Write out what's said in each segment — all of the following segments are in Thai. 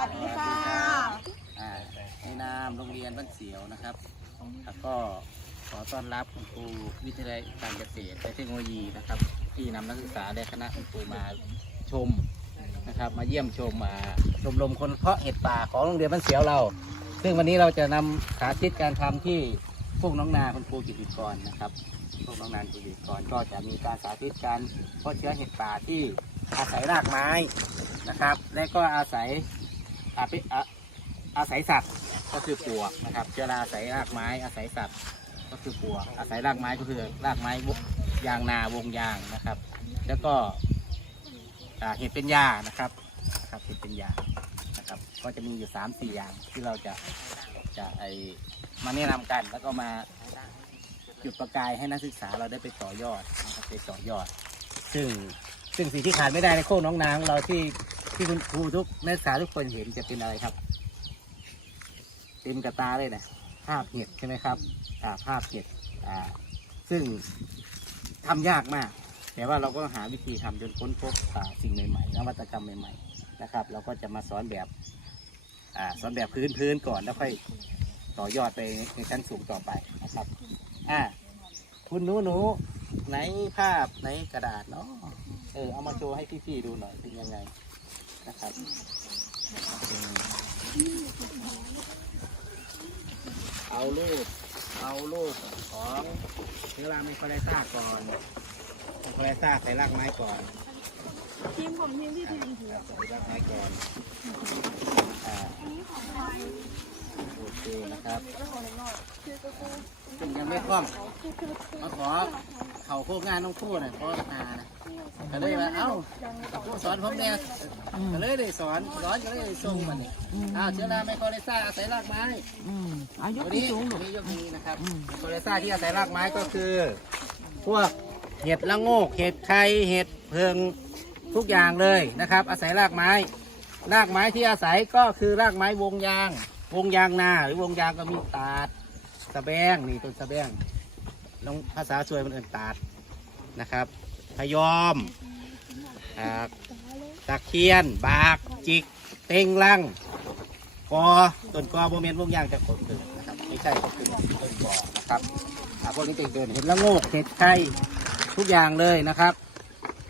วัสดีค่ะอ่าในนามโรงเรียนบ้านเสียวนะครับแล้วก็ขอต้อนรับคุณครูวิทยาลัยการเกษตรและเทคโนโลยีนะครับ ที่นำนักศึกษาและคณะคุณครูมาชมนะครับ มาเยี่ยมชมอ่าชมรมคนเพาะเห็ดป่าของโรงเรียนบ้านเสียวเรา ซึ่งวันนี้เราจะนำสาธิตการทำที่พวกน้องนาคุณครูกิติกรนะครับ พวกน้องนานกิติกรก็จะมีการสาธิตการเพาะเชื้อเห็ดป่าที่อาศัยรากไม้นะครับ และก็อาศัย อาปิอาอาศัยสัตว์ก็คือปลวนะครับเชื้อราอาศัยรากไม้ อาศัยสัตว์ก็คือปลวอาศัยรากไม้ก็คือรากไม้ยางนาวงยางนะครับ แล้วก็อาเห็ดเป็นยานะครับนะครับเห็ดเป็นยานะครับ ก็จะมีอยู่สามสี่อย่างที่เราจะจะไอมาแนะนำกันแล้วก็มาจุดประกายให้นักศึกษาเราได้ไปต่อยอดนะครับไปต่อยอด ซึ่งซึ่งสิ่งที่ขาดไม่ได้ในโค้งน้องนางเราที่ ที่คุณครูทุกนักศึกษาทุกคนเห็นจะเป็นอะไรครับเต็มกระตาเลยนะภาพเห็ดใช่ไหมครับอ่าภาพเห็ดอ่าซึ่งทำยากมาก แต่ว่าเราก็หาวิธีทำจนค้นพบสิ่งใหม่ๆนวัตกรรมใหม่ๆนะครับ เราก็จะมาสอนแบบอ่าสอนแบบพื้นๆก่อนแล้วค่อยต่อยอดไปในชั้นสูงต่อไปนะครับอ่าคุณหนูหนูๆไหนภาพไหนกระดาษเนาะเออเอามาโชว์ให้พี่ๆดูหน่อยเป็นยังไง นะครับอืมเอาลูกเอาลูกของเชื้อราไมโครไลซ่าก่อนไมโครไลซ่าใส่รากไม้ก่อนทีมผมทีมที่ทีมถือใส่รากไม้ก่อนอ่าโอเคนะครับซึ่งยังไม่คล่องมาขอ เขาโคกงานน้องคู่น่ะขอราคานะก็เลยว่าเอ้าผู้สอนผมเนี่ยก็เลยได้สอนสอนก็เลยได้ส่งมันนี่อ้าวเชื้อราไมโครไลซ่าอาศัยรากไม้อืมเอายกตัวที่นี้สูงตัลูวกนี้ยกนี้นะครับอืมโซเลซ่าที่อาศัยรากไม้ก็คือ พวกเห็ดละโงกเห็ดไข่เห็ดเพิงทุกอย่างเลยนะครับ อาศัยรากไม้ รากไม้ที่อาศัยก็คือรากไม้วงยาง วงยางนาหรือวงยางก็มีตาดสะแบงนี่ต้นสะแบง ลงภาษาช่วยมันเอินตาดนะครับพยอมอ่าตะเคียน บาก จิก เต็งลังกอต้นกอโมเมนต์วงยางจะขดเกิดนะครับไม่ใช่ก็คือต้นกอนะครับอ่าพวกนี้จะเกิดเห็ดละโงกเห็ดไข่ทุกอย่างเลยนะครับ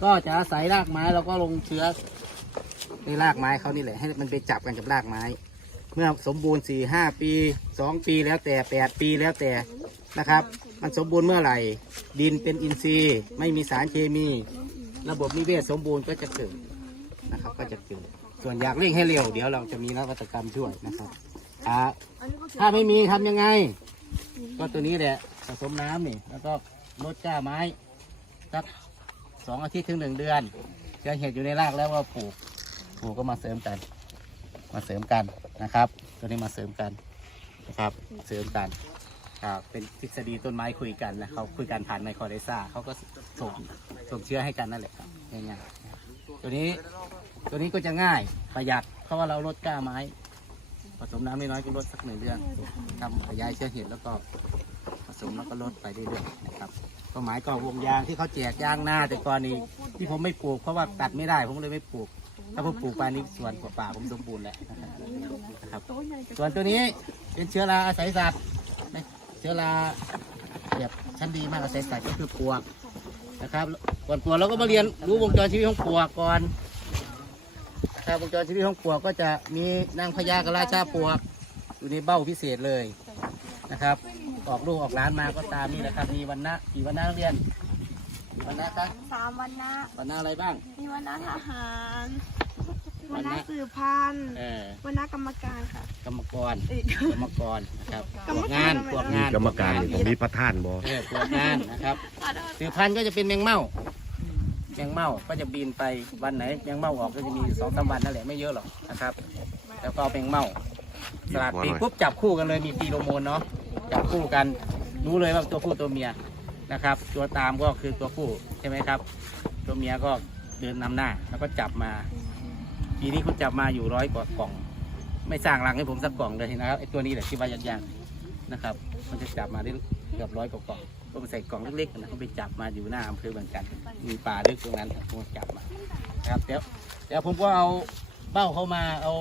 ก็จะอาศัยรากไม้แล้วก็ลงเชื้อในรากไม้เขานี่แหละให้มันไปจับกันกับรากไม้ เมื่อสมบูรณ์สี่ห้าปีสองปีแล้วแต่แปดปีแล้วแต่นะครับ มันสมบูรณ์เมื่อไหร่ ดินเป็นอินทรีย์ ไม่มีสารเคมี ระบบนิเวศสมบูรณ์ก็จะเกิดนะครับก็จะเกิดส่วนอยากเร่งให้เร็วเดี๋ยวเราจะมีนวัตกรรมช่วยนะครับถ้าไม่มีทำยังไง ก็ตัวนี้แหละผสมน้ำนี่ แล้วก็ลดก้าไม้สักสองอาทิตย์ถึงหนึ่งเดือนเจะเห็ดอยู่ในรากแล้วก็ปลูกปลูกก็มาเสริมกัน มาเสริมกันนะครับ ตัวนี้มาเสริมกันนะครับ เสริมกัน เป็นทฤษฎีต้นไม้คุยกันนะเขาคุยกันผ่านไมโครเดซ่าเขาก็ส่งส่งเชื้อให้กันนั่นแหละครับง่ายๆตัวนี้ตัวนี้ก็จะง่ายประหยัดเพราะว่าเราลดก้าไม้ผสมน้ำไม่น้อยก็ลดสักหนึ่งเดือนทำขยายเชื้อเห็ดแล้วก็ผสมแล้วก็ลดไปเรื่อยๆนะครับก็หมายก็วงยางที่เขาแจกยางหน้าแต่ก่อนนี้ที่ผมไม่ปลูกเพราะว่าตัดไม่ได้ผมเลยไม่ปลูก ถ้าผมปลูกไปนี่ส่วนกว่าป่าผมสมบูรณ์แหละนะครับส่วนตัวนี้เป็นเชื้อราอาศัยสัตว์ เชื้อราแบบชั้นดีมากอาศัยสัตว์ก็คือปลวกนะครับ ก่อนปลวกเราก็มาเรียนรู้วงจรชีวิตของปลวกก่อนนะครับวงจรชีวิตของปลวกก็จะมีนางพญากับราชาปลวก อยู่ในเบ้าพิเศษเลยนะครับ ออกลูกออกหลานมาก็ตามนี่แหละครับ มีวันนะกี่วันนะนักเรียนกี่วันนะครับสามวันนะวันนะอะไรบ้าง มีวันนะทหาร วัวันนนะนะสื่อพันธุ์เออวันนะกรรมการค่ะ กรรมกรเอ้ยกรรมกรนะครับกรตรรมวจกรงานทำไมตรวจต้องงานกรรมการนี่ต้องมีพระท่านบ่เออตรวจงานนะครับสืบพันธุ์ก็จะเป็นแมงเม่าแมงเม่าก็จะบินไปวันไหนแมงเม่าออกก็จะมีอยู่สองสามวันนั่นแหละไม่เยอะหรอกนะครับ แล้วก็เอาแมงเม่าสลัดปีกปุ๊บจับคู่กันเลยมีฟีโรโมนเนาะจับคู่กันรู้เลยว่าตัวผู้ตัวเมียนะครับ ตัวตามก็คือตัวผู้ใช่ไหมครับ ตัวเมียก็เดินนำหน้าแล้วก็จับมา ปีนี้คุณจับมาอยู่ร้อยกว่ากล่อง ไม่สร้างรังให้ผมสักกล่องเลยนะครับไอ้ตัวนี้แหละที่ว่ายากๆนะครับ มันจะจับมาได้เกือบร้อยกว่ากล่องก็ไปใส่กล่องเล็กๆนะเขาไปจับมาอยู่หน้าอำเภอเหมือนกันมีป่าลึกตรงนั้นผมจับมาครับเดี๋ยวเดี๋ยวผมก็เอาเบ้าเข้ามาเอา